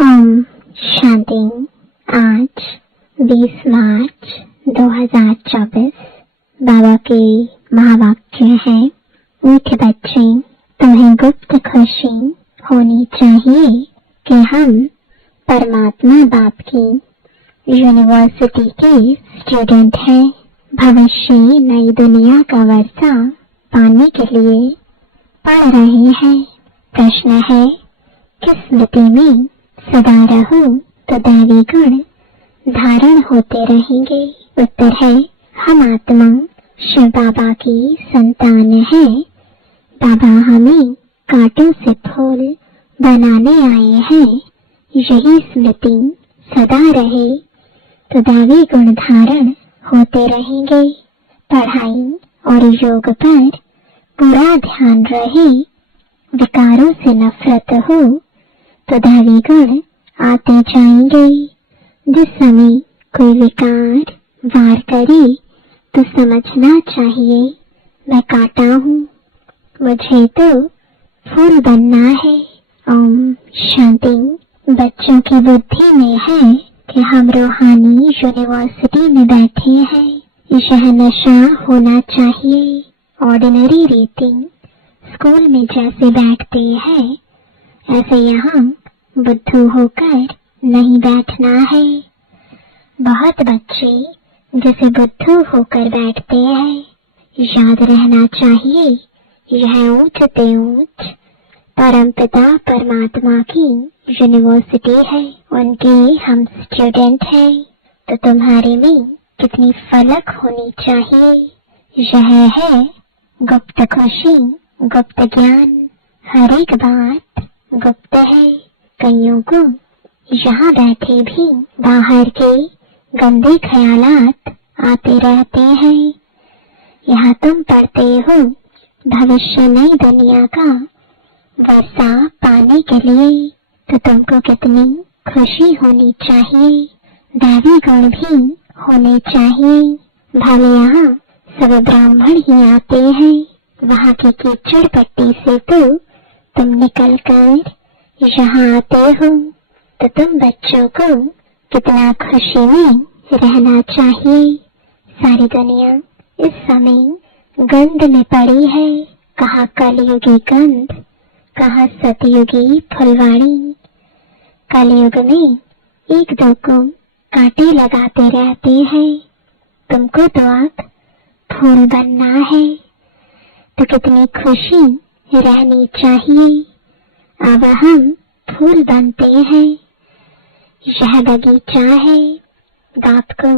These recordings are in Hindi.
ओम शांति। आज 20 मार्च 2024 बाबा के महावाक्य है, मीठे बच्चे, तुम्हें गुप्त खुशी होनी चाहिए कि हम परमात्मा बाप की यूनिवर्सिटी के स्टूडेंट हैं। भविष्य नई दुनिया का वर्षा पाने के लिए पढ़ रहे हैं। प्रश्न है, किस स्मृति में सदा रहो तो दैवी गुण धारण होते रहेंगे। उत्तर है, हम आत्मा शिव बाबा की संतान है। बाबा हमें कांटों से फूल बनाने आए हैं। यही स्मृति सदा रहे तो दैवी गुण धारण होते रहेंगे। पढ़ाई और योग पर पूरा ध्यान रहे। विकारों से नफरत हो तो दैवी गुण आते जाएंगे। जिस समय कोई विकार वार करे तो समझना चाहिए, मैं कांटा हूँ, मुझे तो फूल बनना है। ओम शांति। बच्चों की बुद्धि में है कि हम रूहानी यूनिवर्सिटी में बैठे हैं। यह नशा होना चाहिए। ऑर्डिनरी रीति स्कूल में जैसे बैठते हैं, ऐसे यहाँ बुद्धू होकर नहीं बैठना है। बहुत बच्चे जैसे बुद्धू होकर बैठते हैं। याद रहना चाहिए, यह ऊंच से ऊंच परमपिता परमात्मा की यूनिवर्सिटी है। उनके हम स्टूडेंट हैं। तो तुम्हारे में कितनी फलक होनी चाहिए। यह है गुप्त खुशी, गुप्त ज्ञान। हर एक बात गुप्त है। कईयों को यहाँ बैठे भी बाहर के गंदे ख्यालात आते रहते हैं। यहाँ तुम पढ़ते हो भविष्य नई दुनिया का वर्षा पाने के लिए, तो तुमको कितनी खुशी होनी चाहिए। दैवी गुण भी होने चाहिए। भले यहाँ सब ब्राह्मण ही आते हैं, वहाँ की कीचड़ पट्टी से तो तुम निकल कर यहाँ आते हो। तो तुम बच्चों को कितना खुशी में रहना चाहिए। सारी दुनिया इस समय गंध में पड़ी है। कहाँ कलयुगी गंध, कहाँ सतयुगी फुलवाड़ी। कलयुग में एक दो को कांटे लगाते रहते हैं। तुमको तो अब फूल बनना है। तो कितनी खुशी रहनी चाहिए। अब हम फूल बनते हैं। यह बगीचा है। बाप को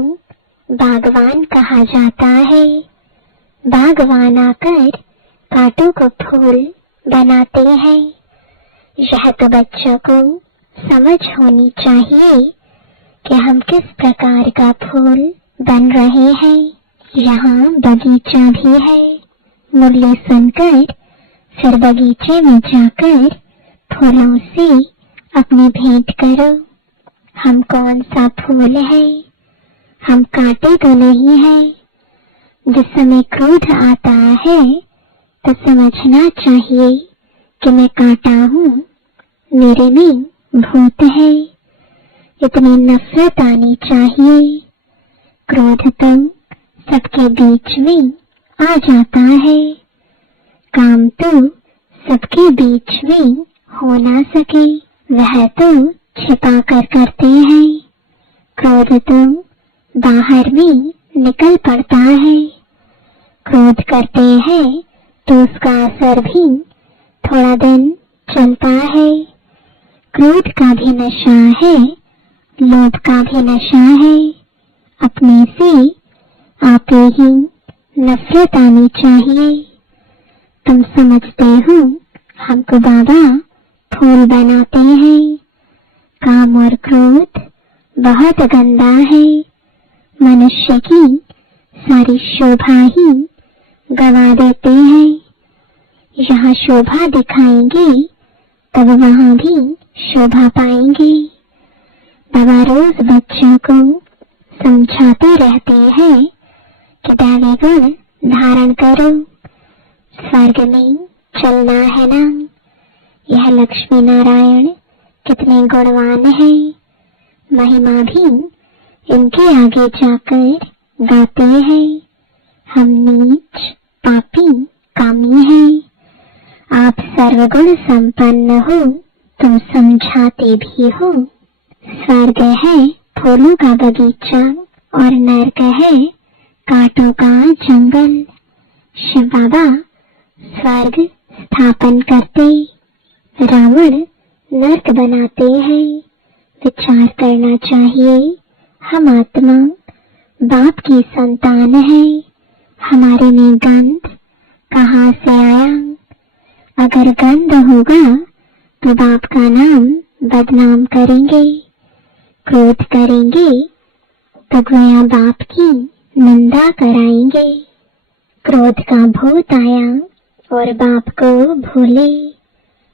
बागवान कहा जाता है। बागवान आकर कांटों को फूल बनाते हैं। यह तो बच्चों को समझ होनी चाहिए कि हम किस प्रकार का फूल बन रहे हैं। यहाँ बगीचा भी है। मुरली सुनकर फिर बगीचे में जाकर फूलों से अपनी भेंट करो। हम कौन सा फूल है, हम कांटे तो नहीं है। जिस समय क्रोध आता है तो समझना चाहिए कि मैं कांटा हूँ, मेरे में भूत है। इतनी नफरत आनी चाहिए। क्रोध तो सबके बीच में आ जाता है। काम तो सबके बीच में हो ना सके, वह तो छिपा कर करते हैं। क्रोध तो बाहर में निकल पड़ता है। क्रोध करते हैं तो उसका असर भी थोड़ा दिन चलता है। क्रोध का भी नशा है, लोभ का भी नशा है। अपने से आपे ही नफरत आनी चाहिए। तुम समझते हो हमको बाबा फूल बनाते हैं। काम और क्रोध बहुत गंदा है। मनुष्य की सारी शोभा ही गवा देते हैं। यहाँ शोभा दिखाएंगे तब वहाँ भी शोभा पाएंगे। बाबा रोज बच्चों को समझाते रहते हैं कि दैवी गुण धारण करो। स्वर्ग में चलना है ना। यह लक्ष्मी नारायण कितने गुणवान हैं, महिमा भी इनके आगे जाकर गाते हैं। हम नीच पापी कामी हैं, आप सर्वगुण संपन्न हो, तुम समझाते भी हो। स्वर्ग है फूलों का बगीचा और नरक है कांटों का जंगल। शिव बाबा स्वर्ग स्थापन करते, रावण नरक बनाते हैं। विचार करना चाहिए, हम आत्मा बाप की संतान है, हमारे में गंध कहाँ से आया? अगर गंध होगा तो बाप का नाम बदनाम करेंगे, क्रोध करेंगे तो गोया बाप की निंदा कराएंगे। क्रोध का भूत आया और बाप को भूले,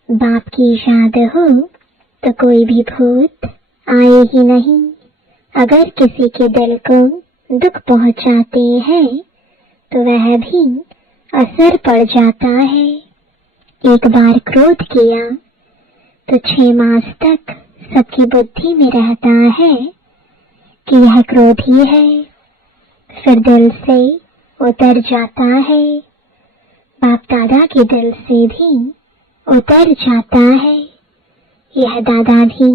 बाप की याद हो तो कोई भी भूत आए ही नहीं। अगर किसी के दिल को दुख पहुंचाते हैं तो वह भी असर पड़ जाता है। एक बार क्रोध किया तो 6 मास तक सबकी बुद्धि में रहता है कि यह क्रोध ही है, फिर दिल से उतर जाता है। बाप दादा के दिल से भी उतर जाता है। यह दादा भी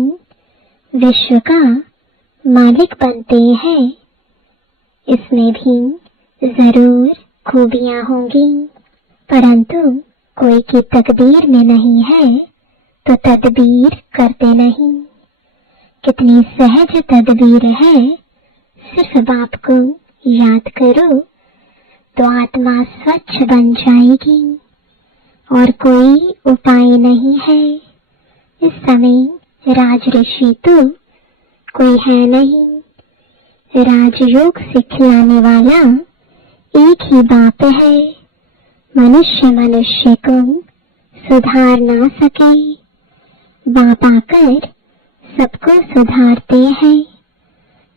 विश्व का मालिक बनते हैं। इसमें भी जरूर खूबियां होंगी, परंतु कोई की तकदीर में नहीं है तो तदबीर करते नहीं। कितनी सहज तदबीर है, सिर्फ बाप को याद करो तो आत्मा स्वच्छ बन जाएगी और कोई उपाय नहीं है। इस समय राज ऋषि तो कोई है नहीं, राजयोग सिखलाने वाला एक ही बाप है। मनुष्य मनुष्य को सुधार ना सके, बाप आकर सबको सुधारते हैं।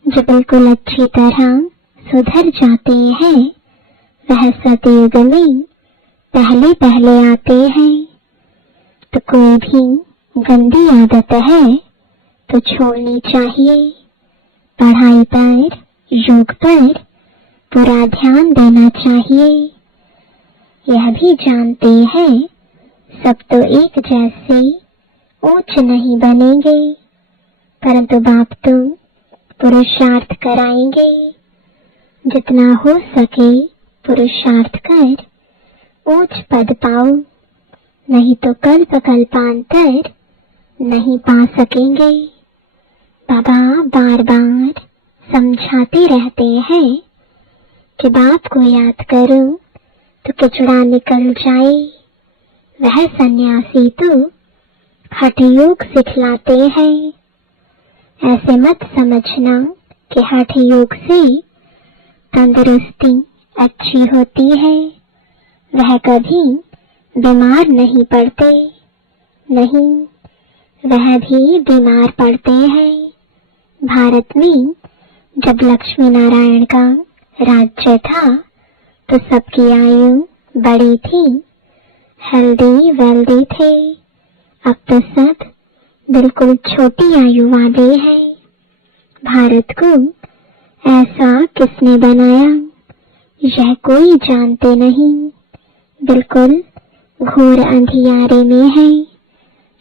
जो बिल्कुल अच्छी तरह सुधर जाते हैं वह सतयुग में पहले पहले आते हैं। तो कोई भी गंदी आदत है तो छोड़नी चाहिए। पढ़ाई पर, योग पर पूरा ध्यान देना चाहिए। यह भी जानते हैं सब तो एक जैसे ऊंच नहीं बनेंगे, परंतु बाप तो पुरुषार्थ कराएंगे। जितना हो सके पुरुषार्थ कर ऊंच पद पाओ, नहीं तो कल्प कल्पांतर नहीं पा सकेंगे। बाबा बार बार समझाते रहते हैं कि बाप को याद करो तो किचड़ा निकल जाए। वह सन्यासी तो हठ योग सिखलाते हैं। ऐसे मत समझना कि हठ योग से तंदुरुस्ती अच्छी होती है। वह कभी बीमार नहीं पड़ते, नहीं, वह भी बीमार पड़ते हैं। भारत में जब लक्ष्मी नारायण का राज्य था तो सबकी आयु बड़ी थी, हेल्दी वेल्दी थे। अब तो सब बिल्कुल छोटी आयु वाले हैं। भारत को ऐसा किसने बनाया यह कोई जानते नहीं, बिल्कुल घोर अंधियारे में है।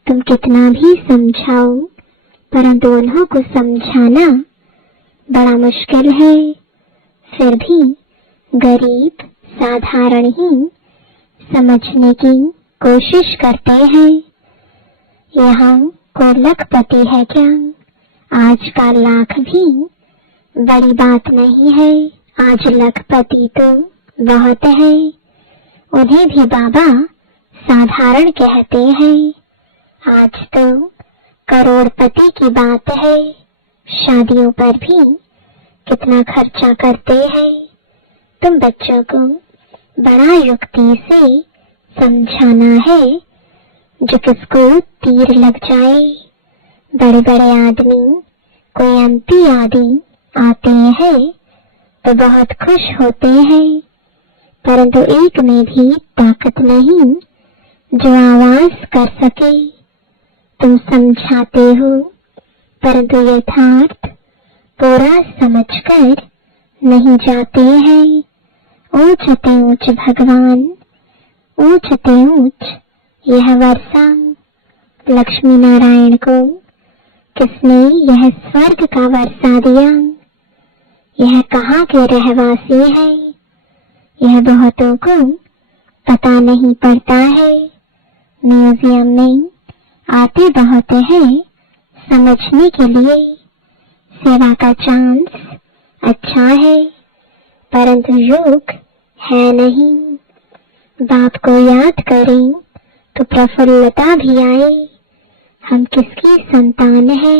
तुम कितना भी समझाओ परंतु उन्हों को समझाना बड़ा मुश्किल है। फिर भी गरीब साधारण ही समझने की कोशिश करते हैं। यहाँ कोई लखपति है क्या? आज का लाख भी बड़ी बात नहीं है। आज लखपति तो बहुत है, उन्हें भी बाबा साधारण कहते हैं। आज तो करोड़पति की बात है। शादियों पर भी कितना खर्चा करते हैं। तुम बच्चों को बड़ा युक्ति से समझाना है जो किसको तीर लग जाए। बड़े बड़े आदमी, कोई एमपी आदि आते हैं तो बहुत खुश होते हैं, परंतु एक में भी ताकत नहीं जो आवाज कर सके। तुम समझाते हो, परंतु यथार्थ पूरा समझकर नहीं जाते हैं। ऊंचते ऊंच भगवान, ऊंचते ऊंच यह वर्षा लक्ष्मी नारायण को किसने यह स्वर्ग का वर्षा दिया? यह कहाँ के रहवासी है? यह बहुतों को पता नहीं पड़ता है। म्यूजियम में आते बहुत हैं समझने के लिए, सेवा का चांस अच्छा है, परंतु योग है नहीं। बाप को याद करें तो प्रफुल्लता भी आए। हम किसकी संतान है?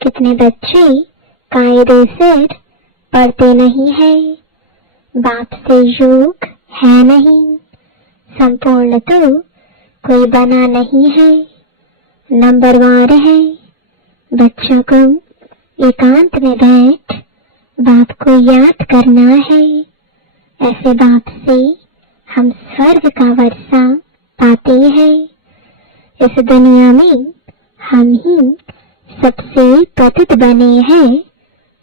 कितने बच्चे कायदे से पढ़ते नहीं है। बाप से योग है नहीं, संपूर्ण तो कोई बना नहीं है। नंबरवार है। बच्चों को एकांत में बैठ बाप को याद करना है। ऐसे बाप से हम स्वर्ग का वर्षा पाते हैं। इस दुनिया में हम ही सबसे पतित बने हैं,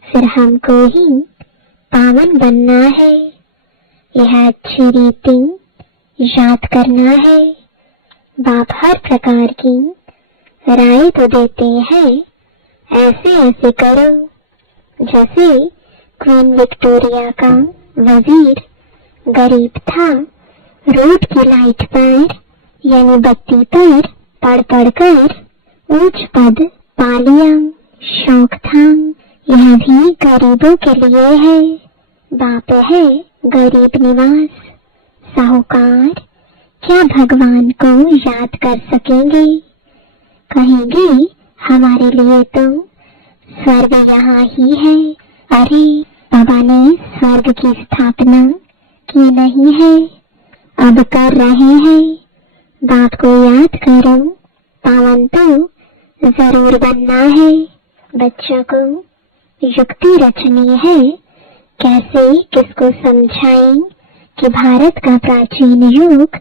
फिर हमको ही पावन बनना है। यह अच्छी रीति याद करना है। बाप हर प्रकार की राय तो देते हैं, ऐसे ऐसे करो। जैसे क्वीन विक्टोरिया का वजीर गरीब था, रोड की लाइट पर यानी बत्ती पर पढ़ पढ़कर ऊंच पद पा लिया। शौक था, यह भी गरीबों के लिए है। बाप है गरीब निवास। साहूकार क्या भगवान को याद कर सकेंगे? कहेंगे हमारे लिए तो स्वर्ग यहाँ ही है। अरे बाबा ने स्वर्ग की स्थापना की नहीं है, अब कर रहे हैं। बाप को याद करो, पावन तो जरूर बनना है। बच्चों को युक्ति रचनी है, कैसे किसको समझाएं कि भारत का प्राचीन युग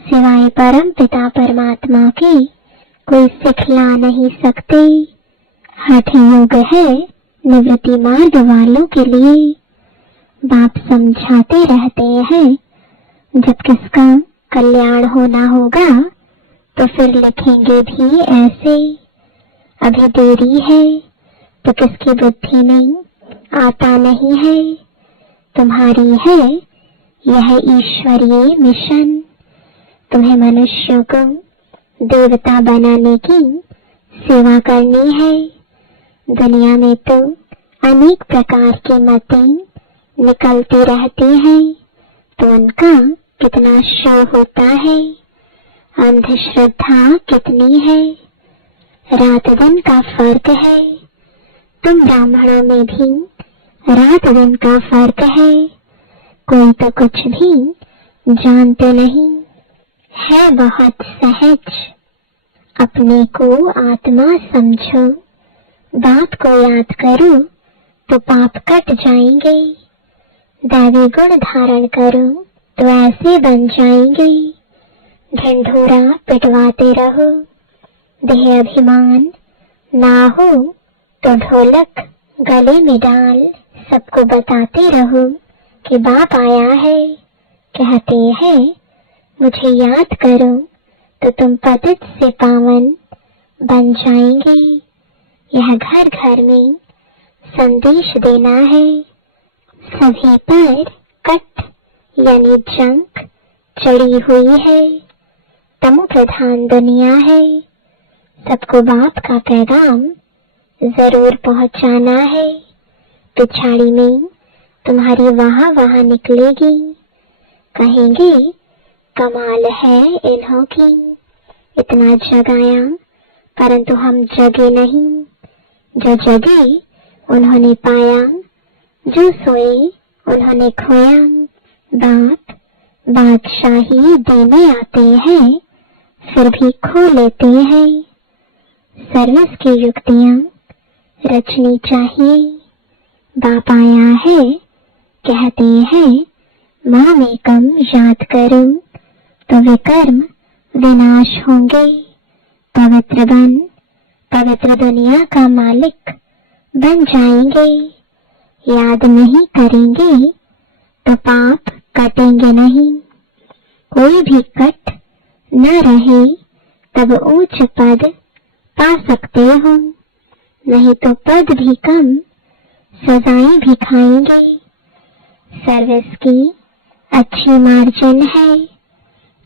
सिवाय परम पिता परमात्मा के कोई सिखला नहीं सकते। हठ योग है निवृत्ति मार्ग वालों के लिए। बाप समझाते रहते हैं, जब किसका कल्याण होना होगा तो फिर लिखेंगे भी ऐसे। अभी देरी है तो किसकी बुद्धि में आता नहीं है। तुम्हारी है यह ईश्वरीय मिशन। तुम्हें मनुष्यों को देवता बनाने की सेवा करनी है। दुनिया में तो अनेक प्रकार के मतें निकलते रहते हैं, तो उनका कितना शो होता है। अंधश्रद्धा कितनी है। रात दिन का फर्क है। तुम ब्राह्मणों में भी रात दिन का फर्क है। कोई तो कुछ भी जानते नहीं है। बहुत सहज अपने को आत्मा समझो। बाप को याद करो तो पाप कट जाएंगे। दैवी गुण धारण करो तो ऐसे बन जाएंगे। ढिंढोरा पिटवाते रहो, देह अभिमान ना हो तो ढोलक गले में डाल सबको बताते रहो कि बाप आया है। कहते हैं मुझे याद करो तो तुम पतित से पावन बन जाएंगे। यह घर घर में संदेश देना है। सभी पर कट यानी जंक चढ़ी हुई है। तमो प्रधान दुनिया है। सबको बाप का पैगाम जरूर पहुंचाना है। पिछाड़ी में तुम्हारी वहां वहां निकलेगी। कहेंगे कमाल है इन्हों की, इतना जगाया परंतु हम जगे नहीं। जो जगे उन्होंने पाया, जो सोए उन्होंने खोया। बाप बादशाही देने आते हैं, फिर भी खो लेते हैं। सर्वस की युक्तियां रचनी चाहिए। बाप आया है, कहते हैं माँ में कम याद करो तो विकर्म विनाश होंगे। पवित्र बन पवित्र दुनिया का मालिक बन जाएंगे। याद नहीं करेंगे तो पाप कटेंगे नहीं। कोई भी कट न रहे तब ऊंच पद पा सकते हो, नहीं तो पद भी कम सजाएं भी खाएंगे। सर्विस की अच्छी मार्जिन है,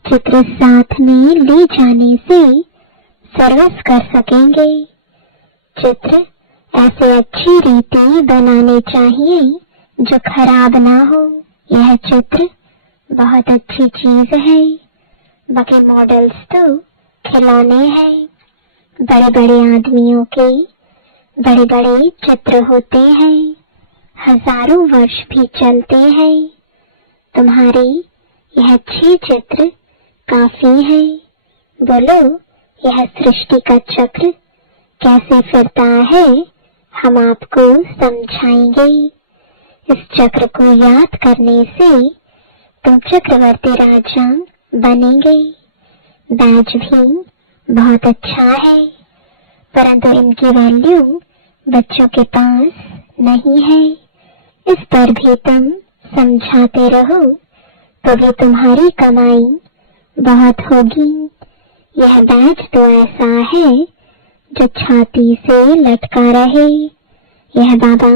चित्र साथ में ले जाने से सर्विस कर सकेंगे। चित्र ऐसे अच्छी रीति बनाने चाहिए जो खराब ना हो। यह चित्र बहुत अच्छी चीज है, बाकी मॉडल्स तो खिलौने हैं। बड़े बड़े आदमियों के बड़े बड़े चित्र होते हैं, हजारों वर्ष भी चलते हैं। तुम्हारे यह अच्छे चित्र काफी है। बोलो, यह सृष्टि का चक्र कैसे फिरता है हम आपको समझाएंगे। इस चक्र को याद करने से तुम चक्रवर्ती राजा बनेंगे। बैज भी बहुत अच्छा है, परंतु इनकी वैल्यू बच्चों के पास नहीं है। इस पर भी तुम समझाते रहो तो भी तुम्हारी कमाई बहुत होगी। यह बैज तो ऐसा है जो छाती से लटका रहे। यह बाबा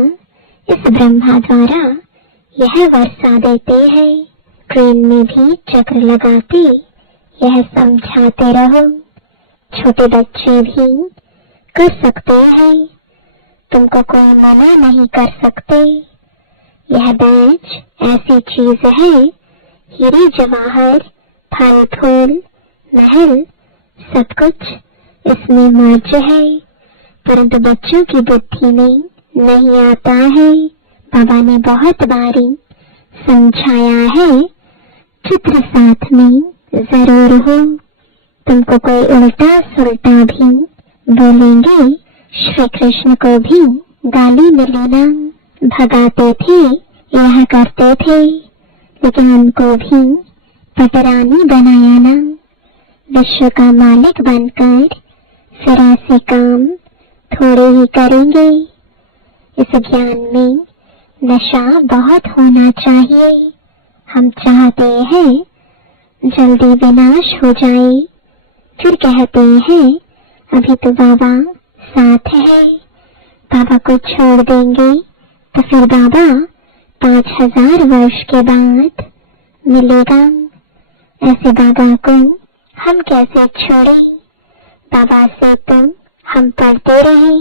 इस ब्रह्मा द्वारा यह वर्षा देते हैं। ट्रेन में भी चक्र लगाते यह समझाते रहो। छोटे बच्चे भी कर सकते हैं, तुमको कोई मना नहीं कर सकते। यह बैज ऐसी चीज है, हीरे जवाहर फल फूल महल सब कुछ इसमें मर्ज है, परंतु बच्चों की बुद्धि में नहीं आता है। बाबा ने बहुत बारी समझाया है, चित्र साथ में जरूर हो। तुमको कोई उल्टा सुल्टा भी बोलेंगे, श्री कृष्ण को भी गाली मिली ना। भगाते थे, यह करते थे, लेकिन उनको भी पटरानी बनाया ना। विश्व का मालिक बनकर फिर ऐसे काम थोड़े ही करेंगे। इस ज्ञान में नशा बहुत होना चाहिए। हम चाहते हैं जल्दी विनाश हो जाए, फिर कहते हैं अभी तो बाबा साथ है, बाबा को छोड़ देंगे तो फिर बाबा 5000 वर्ष के बाद मिलेगा। ऐसे बाबा को हम कैसे छोड़े? बाबा से तो हम पढ़ते रहे।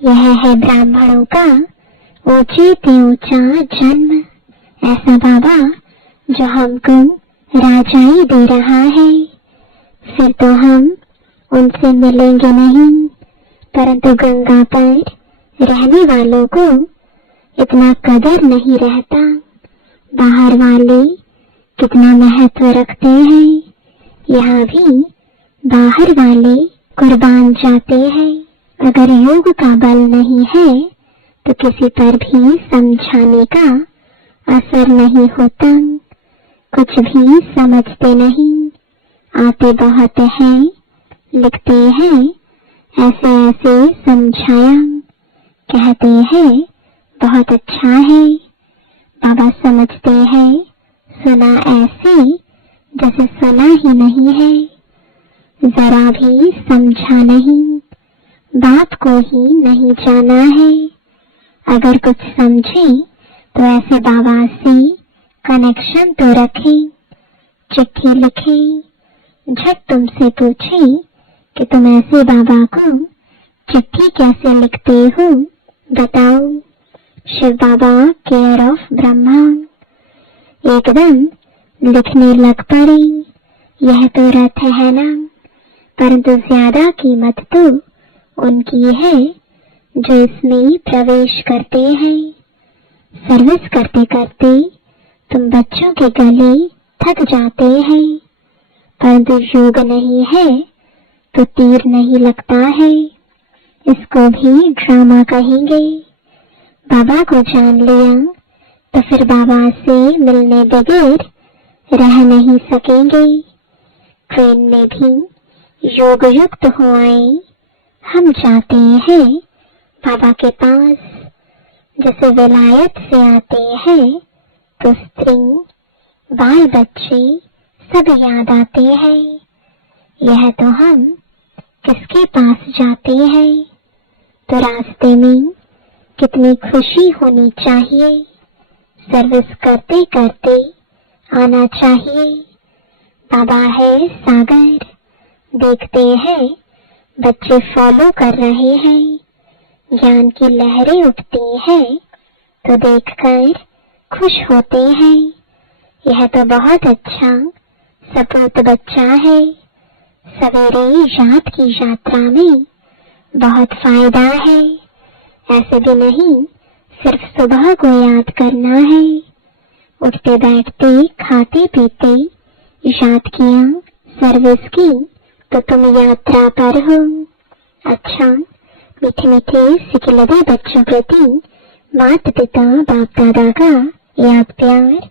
यह है ब्राह्मणों का ऊंचे से ऊंचा जन्म। ऐसा बाबा जो हमको राजाई दे रहा है, फिर तो हम उनसे मिलेंगे नहीं, परंतु गंगा पर रहने वालों को इतना कदर नहीं रहता। बाहर वाले कितना महत्व रखते हैं, यहाँ भी बाहर वाले कुर्बान जाते हैं। अगर योग का बल नहीं है तो किसी पर भी समझाने का असर नहीं होता। कुछ भी समझते नहीं, आते बहुत हैं, लिखते हैं, ऐसे ऐसे समझाया, कहते हैं बहुत अच्छा है। बाबा समझते हैं सुना ऐसे जैसे सुना ही नहीं है, जरा भी समझा नहीं, बात को ही नहीं जाना है। अगर कुछ समझे तो ऐसे बाबा से कनेक्शन तो रखे, चिट्ठी लिखे, झट तुमसे पूछे कि तुम ऐसे बाबा को चिट्ठी कैसे लिखते हो, बताओ। शिव बाबा केयर ऑफ ब्रह्मा एकदम लिखने लग पड़े। यह तो रथ है ना, परंतु ज्यादा कीमत तो उनकी है जो इसमें प्रवेश करते हैं। सर्विस करते करते तुम बच्चों के गले थक जाते हैं, परंतु योग नहीं है तो तीर नहीं लगता है। इसको भी ड्रामा कहेंगे। बाबा को जान लिया तो फिर बाबा से मिलने बगैर रह नहीं सकेंगे। ट्रेन में भी योग युक्त हो आए, हम जाते हैं बाबा के पास। जैसे विलायत से आते हैं तो स्त्री बाल बच्चे सब याद आते हैं। यह तो हम किसके पास जाते हैं, तो रास्ते में कितनी खुशी होनी चाहिए। सर्विस करते करते आना चाहिए। बाबा है सागर, देखते हैं बच्चे फॉलो कर रहे हैं। ज्ञान की लहरें उठती हैं तो देखकर खुश होते हैं। यह तो बहुत अच्छा सपूत बच्चा है। सवेरे रात की यात्रा में बहुत फायदा है। ऐसे भी नहीं सिर्फ सुबह को याद करना है। उठते बैठते खाते पीते याद किया, सर्विस की, तो तुम यात्रा पर हो। अच्छा, मीठे मीठे सिखिलदे बच्चों प्रति माता पिता बाप दादा का याद प्यार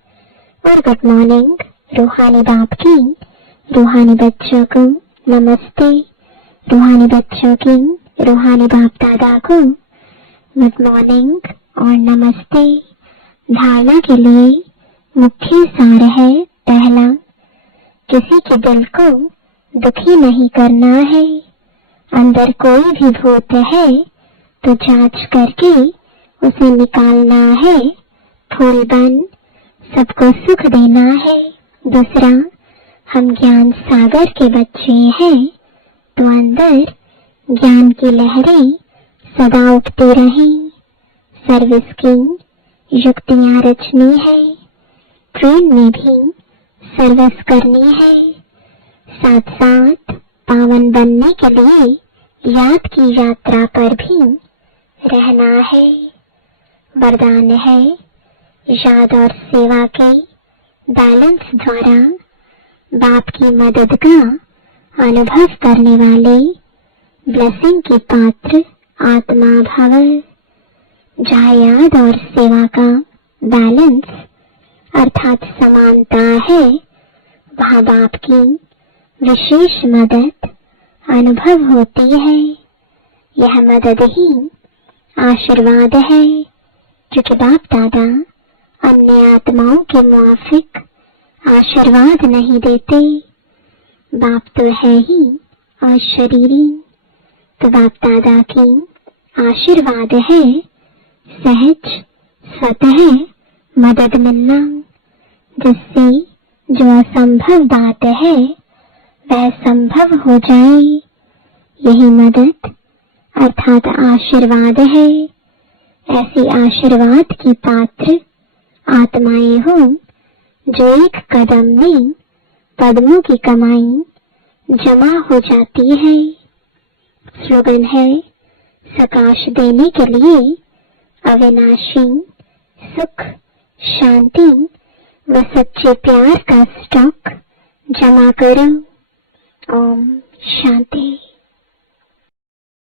और गुड मॉर्निंग। रूहानी बाप की रूहानी बच्चों को नमस्ते। रूहानी बच्चों की रूहानी बाप दादा को गुड मॉर्निंग और नमस्ते। धारणा के लिए मुख्य सार है, पहला, किसी के दिल को दुखी नहीं करना है। अंदर कोई भी भूत है तो जांच करके उसे निकालना है। फूल बन सबको सुख देना है। दूसरा, हम ज्ञान सागर के बच्चे हैं तो अंदर ज्ञान की लहरें सदा उठती रहें। सर्विस की युक्तियां रचनी है। ट्रेन में भी सर्विस करनी है। साथ साथ पावन बनने के लिए याद की यात्रा पर भी रहना है। वरदान है, याद और सेवा के बैलेंस द्वारा बाप की मदद का अनुभव करने वाले ब्लेसिंग के पात्र आत्मा भव। जहाँ याद और सेवा का बैलेंस अर्थात समानता है, वहाँ बाप की विशेष मदद अनुभव होती है। यह मदद ही आशीर्वाद है, क्योंकि बाप दादा अन्य आत्माओं के मुआफिक आशीर्वाद नहीं देते। बाप तो है ही अशरीरी, तो बाप दादा की आशीर्वाद है सहज स्वतः मदद मिलना, जिससे जो असंभव बात है वह संभव हो जाए। यही मदद अर्थात आशीर्वाद है। ऐसी आशीर्वाद की पात्र आत्माएं हो जो एक कदम में पद्मों की कमाई जमा हो जाती है। स्लोगन है, सकाश देने के लिए अविनाशी सुख, शांति व सच्चे प्यार का स्टॉक जमा करो। ओम शांति।